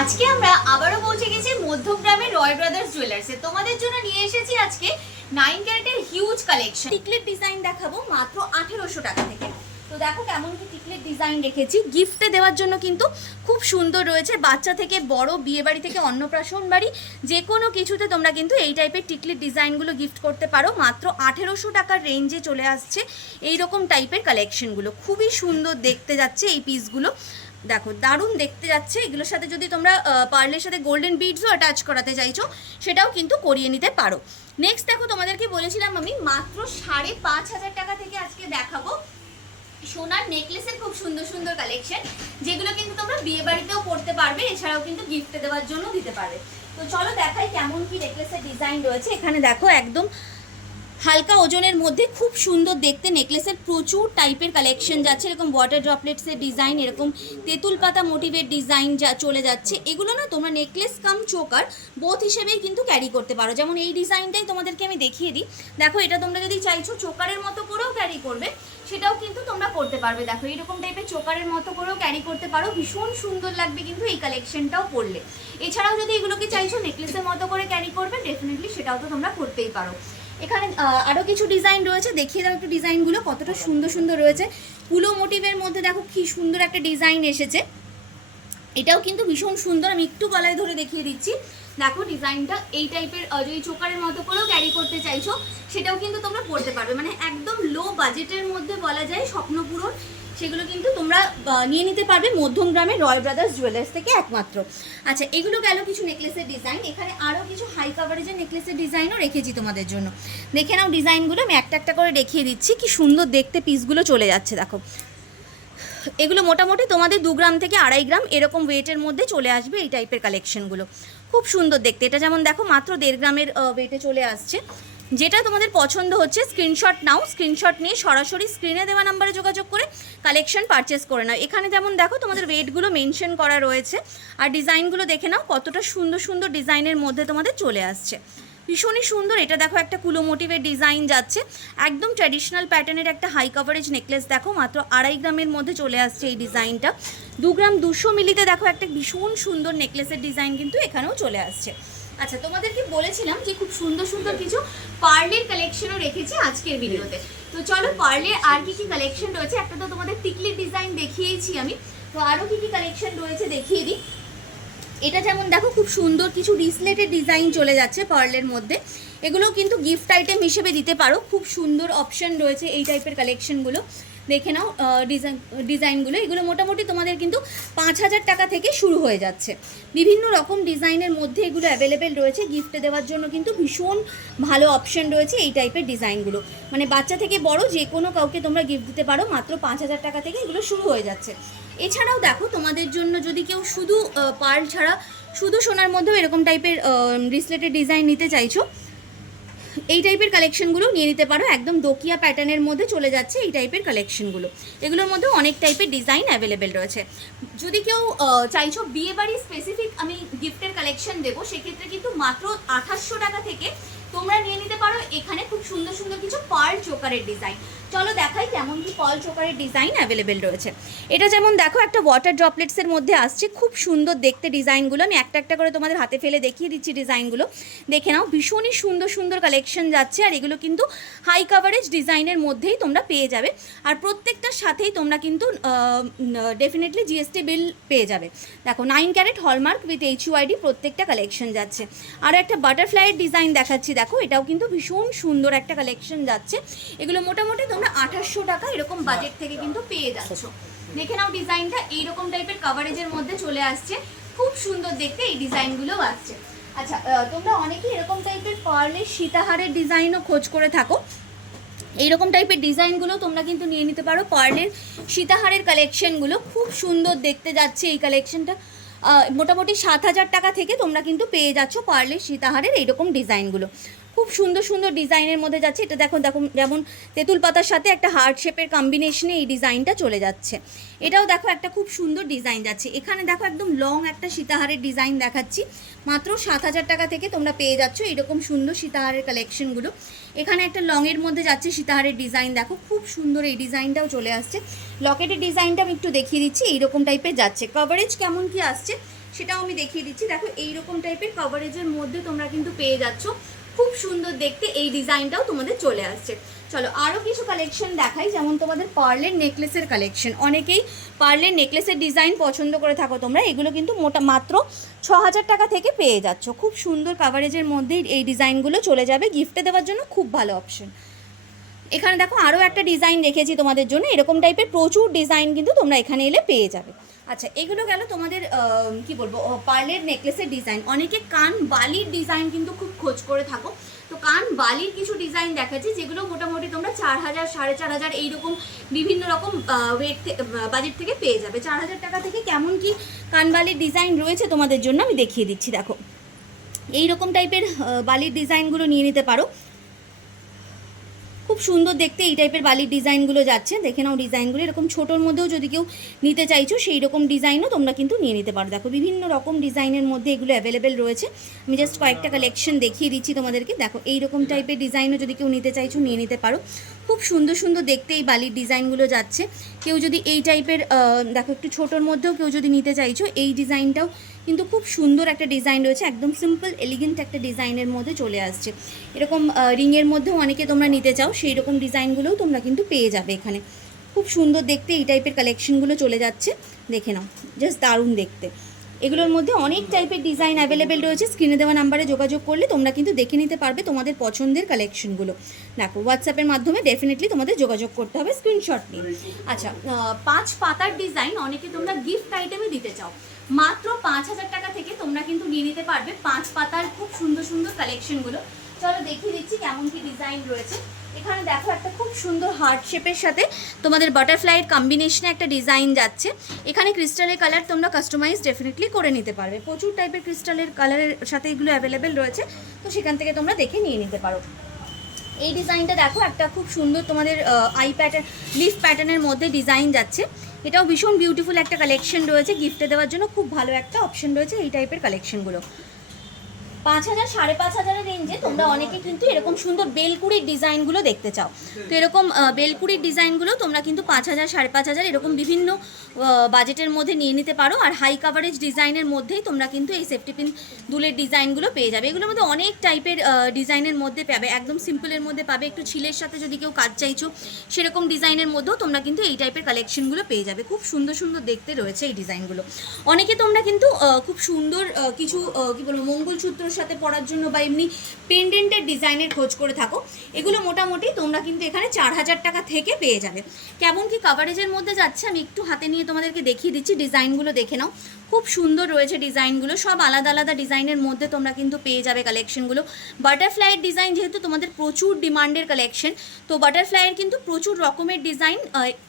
আজকে আমরা আবারও পৌঁছে গেছি মধ্যগ্রামের রয় ব্রাদার্স জুয়েলার্সে। তোমাদের জন্য নিয়ে এসেছি আজকে 9 ক্যারেটের হিউজ কালেকশন। টিকলেট ডিজাইন দেখাবো মাত্র 1800 টাকা থেকে। তো দেখো কেমন কি টিকলেট ডিজাইন রেখেছি, গিফটে দেওয়ার জন্য কিন্তু খুব সুন্দর রয়েছে। বাচ্চা থেকে বড়, বিয়ে বাড়ি থেকে অন্নপ্রাশন বাড়ি, যে কোনো কিছুতে তোমরা কিন্তু এই টাইপের টিকলেট ডিজাইনগুলো গিফট করতে পারো। মাত্র 1800 টাকার রেঞ্জে চলে আসছে এই রকম টাইপের কালেকশনগুলো। খুবই সুন্দর দেখতে যাচ্ছে এই পিসগুলো, দেখো দারুণ দেখতে যাচ্ছে। এগুলোর সাথে যদি তোমরা পার্লের সাথে গোল্ডেন বিডসও অ্যাটাচ করাতে চাইছো সেটাও কিন্তু করিয়ে নিতে পারো। নেক্সট দেখো, তোমাদেরকে বলেছিলাম আমি মাত্র 5500 টাকা থেকে আজকে দেখাবো সোনার নেকলেসের খুব সুন্দর সুন্দর কালেকশন, যেগুলো কিন্তু তোমরা বিয়ে বাড়িতেও পরতে পারবে, এছাড়াও কিন্তু গিফটে দেওয়ার জন্য দিতে পারবে। তো চলো দেখাই কেমন কি নেকলেসের ডিজাইন রয়েছে। এখানে দেখো একদম হালকা ওজনের মধ্যে খুব সুন্দর দেখতে নেকলেসের প্রচুর টাইপের কালেকশন যাচ্ছে। এরকম ওয়াটার ড্রপলেটসের ডিজাইন, এরকম তেঁতুল পাতা মোটিভের ডিজাইন যা চলে যাচ্ছে। এগুলো না তোমরা নেকলেস কাম চোকার বোথ হিসেবেই কিন্তু ক্যারি করতে পারো। যেমন এই ডিজাইনটাই তোমাদেরকে আমি দেখিয়ে দিই। দেখো এটা তোমরা যদি চাইছো চোকারের মতো করেও ক্যারি করবে, সেটাও কিন্তু তোমরা করতে পারবে। দেখো এইরকম টাইপের চোকারের মতো করেও ক্যারি করতে পারো, ভীষণ সুন্দর লাগবে কিন্তু এই কালেকশনটাও পরলে। এছাড়াও যদি এগুলোকে চাইছো নেকলেসের মতো করে ক্যারি করবে, ডেফিনেটলি সেটাও তো তোমরা করতেই পারো। এখানে আরও কিছু ডিজাইন রয়েছে, দেখিয়ে দাও একটু ডিজাইনগুলো কতটা সুন্দর সুন্দর রয়েছে। পুলো মোটিভের মধ্যে দেখো কি সুন্দর একটা ডিজাইন এসেছে, এটাও কিন্তু ভীষণ সুন্দর। আমি একটু গলায় ধরে দেখিয়ে দিচ্ছি। দেখো ডিজাইনটা এই টাইপের, যদি চোকারের মতো করেও ক্যারি করতে চাইছো সেটাও কিন্তু তোমরা পরতে পারবে। মানে একদম লো বাজেটের মধ্যে বলা যায় স্বপ্নপূরণ, সেগুলো কিন্তু তোমরা নিয়ে নিতে পারবে মধ্যমগ্রামের রয় ব্রাদার্স জুয়েলার্স থেকে একমাত্র। আচ্ছা, এগুলো গেল কিছু নেকলেসের ডিজাইন। এখানে আরও কিছু হাই কাভারেজের নেকলেসের ডিজাইনও রেখেছি তোমাদের জন্য। দেখে নাও ডিজাইনগুলো, আমি একটা একটা করে দেখিয়ে দিচ্ছি। কি সুন্দর দেখতে পিসগুলো চলে যাচ্ছে দেখো। এগুলো মোটামুটি তোমাদের 2 গ্রাম থেকে 2.5 গ্রাম এরকম ওয়েটের মধ্যে চলে আসবে এই টাইপের কালেকশনগুলো। খুব সুন্দর দেখতে। এটা যেমন দেখো মাত্র 1.5 গ্রামের ওয়েটে চলে আসছে। যেটা তোমাদের পছন্দ হচ্ছে স্ক্রিনশট নাও, স্ক্রিনশট নিয়ে সরাসরি স্ক্রিনে দেওয়া নাম্বারে যোগাযোগ করে কালেকশন পারচেস করে নাও। এখানে যেমন দেখো তোমাদের ওয়েটগুলো মেনশন করা রয়েছে, আর ডিজাইনগুলো দেখে নাও কতটা সুন্দর সুন্দর ডিজাইনের মধ্যে তোমাদের চলে আসছে। ভীষণই সুন্দর। এটা দেখো একটা কুলো মোটিভের ডিজাইন যাচ্ছে, একদম ট্র্যাডিশনাল প্যাটার্নের একটা হাই কাভারেজ নেকলেস। দেখো মাত্র 2.5 গ্রামের মধ্যে চলে আসছে এই ডিজাইনটা। 2 গ্রাম 200 মিলিতে দেখো একটা ভীষণ সুন্দর নেকলেসের ডিজাইন কিন্তু এখানেও চলে আসছে। আচ্ছা, তোমাদেরকে বলেছিলাম যে খুব সুন্দর সুন্দর কিছু পার্লের কালেকশনও রেখেছি আজকের ভিডিওতে। তো চলো পার্লের আর কি কি কালেকশন রয়েছে। একটা তো তোমাদের টিকলির ডিজাইন দেখিয়েছি আমি, তো আরও কি কি কালেকশন রয়েছে দেখিয়ে দিই। এটা যেমন দেখো খুব সুন্দর কিছু রিসলেটের ডিজাইন চলে যাচ্ছে পার্লের মধ্যে, এগুলো কিন্তু গিফট আইটেম হিসেবে দিতে পারো। খুব সুন্দর অপশন রয়েছে এই টাইপের কালেকশনগুলো, দেখে নাও ডিজাইনগুলো। এগুলো মোটামুটি তোমাদের কিন্তু 5000 টাকা থেকে শুরু হয়ে যাচ্ছে। বিভিন্ন রকম ডিজাইনের মধ্যে এগুলো অ্যাভেলেবেল রয়েছে। গিফটে দেওয়ার জন্য কিন্তু ভীষণ ভালো অপশন রয়েছে এই টাইপের ডিজাইনগুলো। মানে বাচ্চা থেকে বড় যে কোনো কাউকে তোমরা গিফট দিতে পারো। মাত্র 5000 টাকা থেকে এগুলো শুরু হয়ে যাচ্ছে। এছাড়াও দেখো তোমাদের জন্য যদি কেউ শুধু পার্ল ছাড়া শুধু সোনার মধ্যেও এরকম টাইপের রিসলেটেড ডিজাইন নিতে চাইছো, এই টাইপের কালেকশনগুলো নিয়ে নিতে পারো। একদম দোকিয়া প্যাটার্নের মধ্যে চলে যাচ্ছে এই টাইপের কালেকশনগুলো। এগুলোর মধ্যেও অনেক টাইপের ডিজাইন অ্যাভেলেবেল রয়েছে। যদি কেউ চাইছো বিয়ে বাড়ি স্পেসিফিক আমি গিফটের কালেকশন দেবো, সেক্ষেত্রে কিন্তু মাত্র 2800 টাকা থেকে তোমরা নিয়ে নিতে পারো এখানে খুব সুন্দর সুন্দর কিছু পার্ল চোকারের ডিজাইন। চলো দেখাই কেমন কি পার্ল চোকারের ডিজাইন অ্যাভেলেবেল রয়েছে। এটা যেমন দেখো একটা ওয়াটার ড্রপলেটসের মধ্যে আসছে, খুব সুন্দর দেখতে ডিজাইনগুলো। আমি একটা একটা করে তোমাদের হাতে ফেলে দেখিয়ে দিচ্ছি ডিজাইনগুলো, দেখে নাও। ভীষণই সুন্দর সুন্দর কালেকশন যাচ্ছে, আর এগুলো কিন্তু হাই কাভারেজ ডিজাইনের মধ্যেই তোমরা পেয়ে যাবে। আর প্রত্যেকটার সাথেই তোমরা কিন্তু ডেফিনেটলি জিএসটি বিল পেয়ে যাবে। দেখো 9 ক্যারেট হলমার্ক উইথ HUID প্রত্যেকটা কালেকশন যাচ্ছে। আর একটা বাটারফ্লাইয়ের ডিজাইন দেখাচ্ছি, দেখো এটাও কিন্তু ভীষণ সুন্দর একটা কালেকশন যাচ্ছে। এগুলো মোটামুটি তোমরা 2800 টাকা এরকম বাজেট থেকে কিন্তু পেয়ে যাচ্ছ। দেখে নাও ডিজাইনটা এইরকম টাইপের কাভারেজের মধ্যে চলে আসছে, খুব সুন্দর দেখতে এই ডিজাইনগুলোও আসছে। আচ্ছা, তোমরা অনেকেই এরকম টাইপের পার্লের সীতাহারের ডিজাইনও খোঁজ করে থাকো। এইরকম টাইপের ডিজাইনগুলো তোমরা কিন্তু নিয়ে নিতে পারো। পার্লের সীতাহারের কালেকশনগুলো খুব সুন্দর দেখতে যাচ্ছে। এই কালেকশনটা মোটামুটি 7000 টাকা থেকে তোমরা কিন্তু পেয়ে যাচ্ছ পার্লের সীতাহারের এইরকম ডিজাইনগুলো। খুব সুন্দর সুন্দর ডিজাইনের মধ্যে যাচ্ছে। এটা দেখো দেখো যেমন তেঁতুল পাতার সাথে একটা হার্ট শেপের কম্বিনেশনে এই ডিজাইনটা চলে যাচ্ছে। এটাও দেখো একটা খুব সুন্দর ডিজাইন যাচ্ছে। এখানে দেখো একদম লং একটা সীতাহারের ডিজাইন দেখাচ্ছি, মাত্র 7000 টাকা থেকে তোমরা পেয়ে যাচ্ছ এরকম সুন্দর সীতাহারের কালেকশনগুলো। এখানে একটা লংয়ের মধ্যে যাচ্ছে সীতাহারের ডিজাইন, দেখো খুব সুন্দর এই ডিজাইনটাও চলে আসছে। লকেটের ডিজাইনটা আমি একটু দেখিয়ে দিচ্ছি, এইরকম টাইপের যাচ্ছে। কভারেজ কেমন কি আসছে সেটাও আমি দেখিয়ে দিচ্ছি। দেখো এইরকম টাইপের কভারেজের মধ্যে তোমরা কিন্তু পেয়ে যাচ্ছ, খুব সুন্দর দেখতে এই ডিজাইনটাও তোমাদের চলে আসছে। চলো আরও কিছু কালেকশন দেখাই, যেমন তোমাদের পার্লের নেকলেসের কালেকশন। অনেকেই পার্লের নেকলেসের ডিজাইন পছন্দ করে থাকো তোমরা, এগুলো কিন্তু মাত্র 6000 টাকা থেকে পেয়ে যাচ্ছ। খুব সুন্দর কাভারেজের মধ্যেই এই ডিজাইনগুলো চলে যাবে, গিফটে দেওয়ার জন্য খুব ভালো অপশন। এখানে দেখো আরও একটা ডিজাইন রেখেছি তোমাদের জন্য, এরকম টাইপের প্রচুর ডিজাইন কিন্তু তোমরা এখানে এলে পেয়ে যাবে। আচ্ছা, এগুলো গেল তোমাদের কি বলবো পার্লের নেকলেসের ডিজাইন। অনেকে কান বালির ডিজাইন কিন্তু খুব খোঁজ করে থাকো, তো কান বালির কিছু ডিজাইন দেখাচ্ছি যেগুলো মোটামুটি তোমরা 4000, 4500 এইরকম বিভিন্ন রকম ওয়েট বাজেট থেকে পেয়ে যাবে। 4000 টাকা থেকে কেমন কি কান বালির ডিজাইন রয়েছে তোমাদের জন্য আমি দেখিয়ে দিচ্ছি। দেখো এইরকম টাইপের বালির ডিজাইনগুলো নিয়ে নিতে পারো, খুব সুন্দর দেখতে এই টাইপের বালির ডিজাইনগুলো যাচ্ছে। দেখে নাও ডিজাইনগুলো, এরকম ছোটোর মধ্যেও যদি কেউ নিতে চাইছো সেই রকম ডিজাইনও তোমরা কিন্তু নিয়ে নিতে পারো। দেখো বিভিন্ন রকম ডিজাইনের মধ্যে এগুলো অ্যাভেলেবেল রয়েছে, আমি জাস্ট কয়েকটা কালেকশন দেখিয়ে দিচ্ছি তোমাদেরকে। দেখো এইরকম টাইপের ডিজাইনও যদি কেউ নিতে চাইছো নিয়ে নিতে পারো, খুব সুন্দর সুন্দর দেখতে এই বালির ডিজাইনগুলো যাচ্ছে। কেউ যদি এই টাইপের দেখো একটু ছোটোর মধ্যেও কেউ যদি নিতে চাইছো, এই ডিজাইনটাও কিন্তু খুব সুন্দর একটা ডিজাইন রয়েছে, একদম সিম্পল এলিগেন্ট একটা ডিজাইনের মধ্যে চলে আসছে। এরকম রিংয়ের মধ্যেও অনেকে তোমরা নিতে চাও, সেই রকম ডিজাইনগুলোও তোমরা কিন্তু পেয়ে যাবে এখানে। খুব সুন্দর দেখতে এই টাইপের কালেকশনগুলো চলে যাচ্ছে, দেখে নাও জাস্ট দারুণ দেখতে। এগুলোর মধ্যে অনেক টাইপের ডিজাইন অ্যাভেলেবেল রয়েছে, স্ক্রিনে দেওয়া নাম্বারে যোগাযোগ করলে তোমরা কিন্তু দেখে নিতে পারবে তোমাদের পছন্দের কালেকশনগুলো। দেখো হোয়াটসঅ্যাপের মাধ্যমে ডেফিনেটলি তোমাদের যোগাযোগ করতে হবে স্ক্রিনশট নিয়ে। আচ্ছা, 5 পাতার ডিজাইন অনেকে তোমরা গিফট আইটেমে দিতে চাও, মাত্র 5000 টাকা থেকে তোমরা কিন্তু নিয়ে নিতে পারবে 5 পাতার খুব সুন্দর সুন্দর কালেকশনগুলো। চলো দেখিয়ে দিচ্ছি কেমন কি ডিজাইন রয়েছে। এখানে দেখো একটা খুব সুন্দর হার্ট শেপের সাথে তোমাদের বাটারফ্লাইয়ের কম্বিনেশনে একটা ডিজাইন যাচ্ছে। এখানে ক্রিস্টালের কালার তোমরা কাস্টমাইজ ডেফিনেটলি করে নিতে পারবে, প্রচুর টাইপের ক্রিস্টালের কালারের সাথে এগুলো অ্যাভেলেবেল রয়েছে, তো সেখান থেকে তোমরা দেখে নিয়ে নিতে পারো। এই ডিজাইনটা দেখো একটা খুব সুন্দর তোমাদের আই প্যাটার্ন লিফ প্যাটার্নের মধ্যে ডিজাইন যাচ্ছে, এটাও ভীষণ বিউটিফুল একটা কালেকশন রয়েছে, গিফটে দেওয়ার জন্য খুব ভালো একটা অপশন রয়েছে এই টাইপের কালেকশনগুলো। 5000, 5500 রেঞ্জে তোমরা অনেকে কিন্তু এরকম সুন্দর বেলকুড়ির ডিজাইনগুলো দেখতে চাও, তো এরকম বেলকুড়ির ডিজাইনগুলো তোমরা কিন্তু 5000, 5500 এরকম বিভিন্ন বাজেটের মধ্যে নিয়ে নিতে পারো। আর হাই কাভারেজ ডিজাইনের মধ্যেই তোমরা কিন্তু এই সেফটি পিন দুলের ডিজাইনগুলো পেয়ে যাবে। এগুলোর মধ্যে অনেক টাইপের ডিজাইনের মধ্যে পাবে, একদম সিম্পলের মধ্যে পাবে, একটু ছিলের সাথে যদি কেউ কাজ চাইছো সেরকম ডিজাইনের মধ্যেও তোমরা কিন্তু এই টাইপের কালেকশনগুলো পেয়ে যাবে। খুব সুন্দর সুন্দর দেখতে রয়েছে এই ডিজাইনগুলো। অনেকে তোমরা কিন্তু খুব সুন্দর কিছু কী বলবো মঙ্গলসূত্র সাথে পরার জন্য বা এমনি পেন্ডেন্টের ডিজাইনের খোঁজ করে থাকো, এগুলো মোটামুটি তোমরা কিন্তু এখানে 4000 টাকা থেকে পেয়ে যাবে। কেমন কি কাভারেজের মধ্যে যাচ্ছে আমি একটু হাতে নিয়ে তোমাদেরকে দেখিয়ে দিচ্ছি, ডিজাইনগুলো দেখে নাও, খুব সুন্দর রয়েছে ডিজাইনগুলো, সব আলাদা আলাদা ডিজাইনের মধ্যে তোমরা কিন্তু পেয়ে যাবে কালেকশনগুলো। বাটারফ্লাইয়ের ডিজাইন যেহেতু তোমাদের প্রচুর ডিমান্ডের কালেকশন, তো বাটারফ্লাইয়ের কিন্তু প্রচুর রকমের ডিজাইন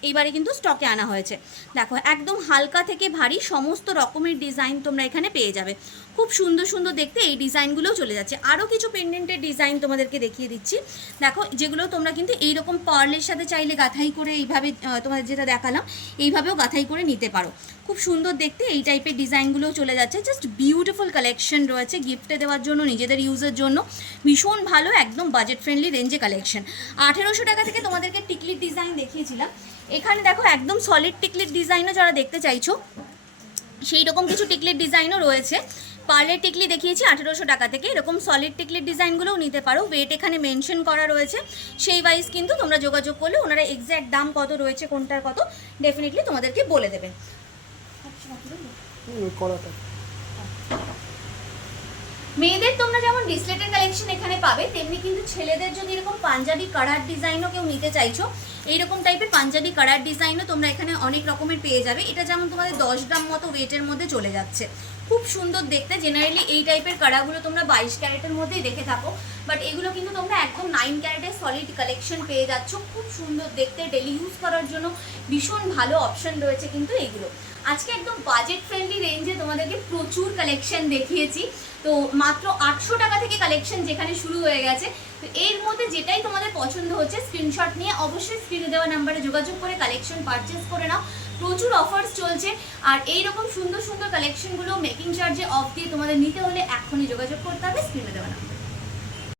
এইবারে কিন্তু স্টকে আনা হয়েছে। দেখো একদম হালকা থেকে ভারী সমস্ত রকমের ডিজাইন তোমরা এখানে পেয়ে যাবে, খুব সুন্দর সুন্দর দেখতে এই ডিজাইনগুলোও চলে যাচ্ছে। আরও কিছু পেন্ডেন্টের ডিজাইন তোমাদেরকে দেখিয়ে দিচ্ছি, দেখো যেগুলো তোমরা কিন্তু এইরকম পার্লের সাথে চাইলে গাঁথাই করে এইভাবে তোমাদের যেটা দেখালাম এইভাবেও গাঁথাই করে নিতে পারো, খুব সুন্দর দেখতে এই টাইপের ডিজাইনগুলোও চলে যাচ্ছে। জাস্ট বিউটিফুল কালেকশন রয়েছে গিফটে দেওয়ার জন্য, নিজেদের ইউজের জন্য ভীষণ ভালো, একদম বাজেট ফ্রেন্ডলি রেঞ্জে কালেকশন। 1800 টাকা থেকে তোমাদেরকে টিকলির ডিজাইন দেখিয়েছিলাম, এখানে দেখো একদম সলিড টিকলির ডিজাইনও যারা দেখতে চাইছো সেই রকম কিছু টিকলির ডিজাইনও রয়েছে। পার্লের টিকলি দেখিয়েছি 1800 টাকা থেকে, এরকম সলিড টিকলির ডিজাইনগুলোও নিতে পারো, ওয়েট এখানে মেনশন করা রয়েছে, সেই ওয়াইজ কিন্তু তোমরা যোগাযোগ করলে ওনারা এক্স্যাক্ট দাম কত রয়েছে কোনটার কত ডেফিনেটলি তোমাদেরকে বলে দেবেন। মেয়েদের তোমরা যেমন ডিসলেটের কালেকশন এখানে পাবে, তেমনি কিন্তু ছেলেদের যদি এরকম পাঞ্জাবি কারার ডিজাইনও কেউ নিতে চাইছো, এইরকম টাইপের পাঞ্জাবি কারার ডিজাইনও তোমরা এখানে অনেক রকমের পেয়ে যাবে। এটা যেমন তোমাদের 10 গ্রাম মতো ওয়েটের মধ্যে চলে যাচ্ছে, খুব সুন্দর দেখতে। জেনারেলি এই টাইপের কারাগুলো তোমরা 22 ক্যারেটের মধ্যেই দেখে থাকো, বাট এগুলো কিন্তু তোমরা একদম 9 ক্যারেটের সলিড কালেকশন পেয়ে যাচ্ছ, খুব সুন্দর দেখতে, ডেলি ইউজ করার জন্য ভীষণ ভালো অপশন রয়েছে কিন্তু এইগুলো। আজকে একদম বাজেট ফ্রেন্ডলি রেঞ্জে তোমাদেরকে প্রচুর কালেকশন দেখিয়েছি, তো মাত্র 800 টাকা থেকে কালেকশন যেখানে শুরু হয়ে গেছে, তো এর মধ্যে যেটাই তোমাদের পছন্দ হচ্ছে স্ক্রিনশট নিয়ে অবশ্যই স্ক্রিনে দেওয়া নাম্বারে যোগাযোগ করে কালেকশন পারচেস করে নাও। প্রচুর অফার্স চলছে, আর এইরকম সুন্দর সুন্দর কালেকশনগুলো মেকিং চার্জে অফ দিয়ে তোমাদের নিতে হলে এখনই যোগাযোগ করতে হবে স্ক্রিনে দেওয়া নাম্বারে।